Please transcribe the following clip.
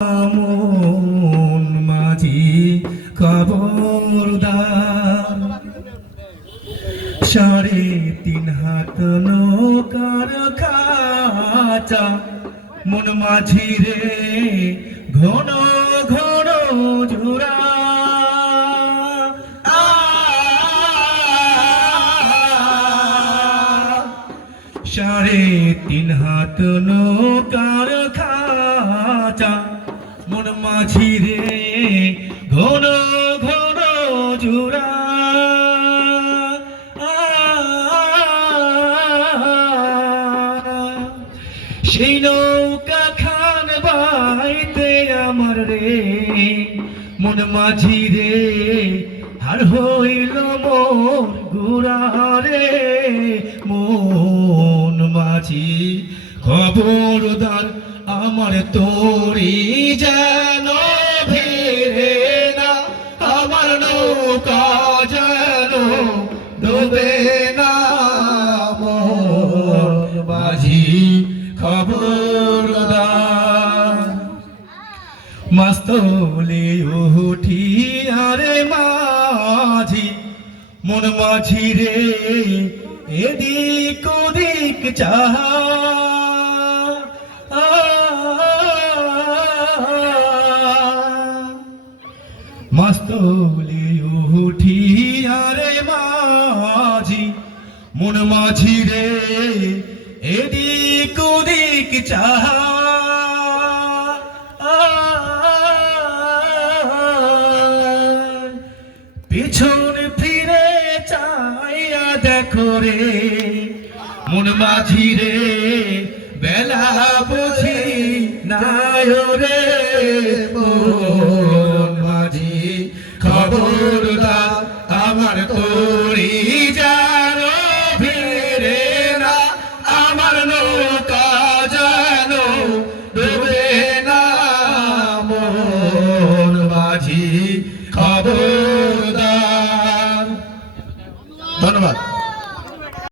মন মাঝি খবরদার, ৩.৫ হাত নৌকার খাঁচা মন মাঝি রে ঘন ঘন ঝুরা। ৩.৫ হাত নৌকার খাঁচা মন মাঝি রে ঘন ঘন ঝুরা। সেই নৌকা খান বাইতে আমার রে মন মাঝি রে আর হইল মোর গুড়া রে। মন মাঝি খবরদার আমার তোরি যেন ভিড়ে না, আমার নৌকা যেন ডুবে না। মন মাঝি খবরদার। মাস্তলে উঠি আরে মাঝি মন মাঝি রে এদিক ওদিক চাহা। মাস্তলে উঠি আরে মাঝি মন মাঝি রে এদিক ওদিক চাহা। পিছন ফিরে চাইয়া দেখো রে মন মাঝি রে বেলা বুঝি নাই রে। মন মাঝি খবরদার আমার তোরি যেন ভিড়ে না, আমার নৌকা যেন ডুবে না। মন মাঝি খবর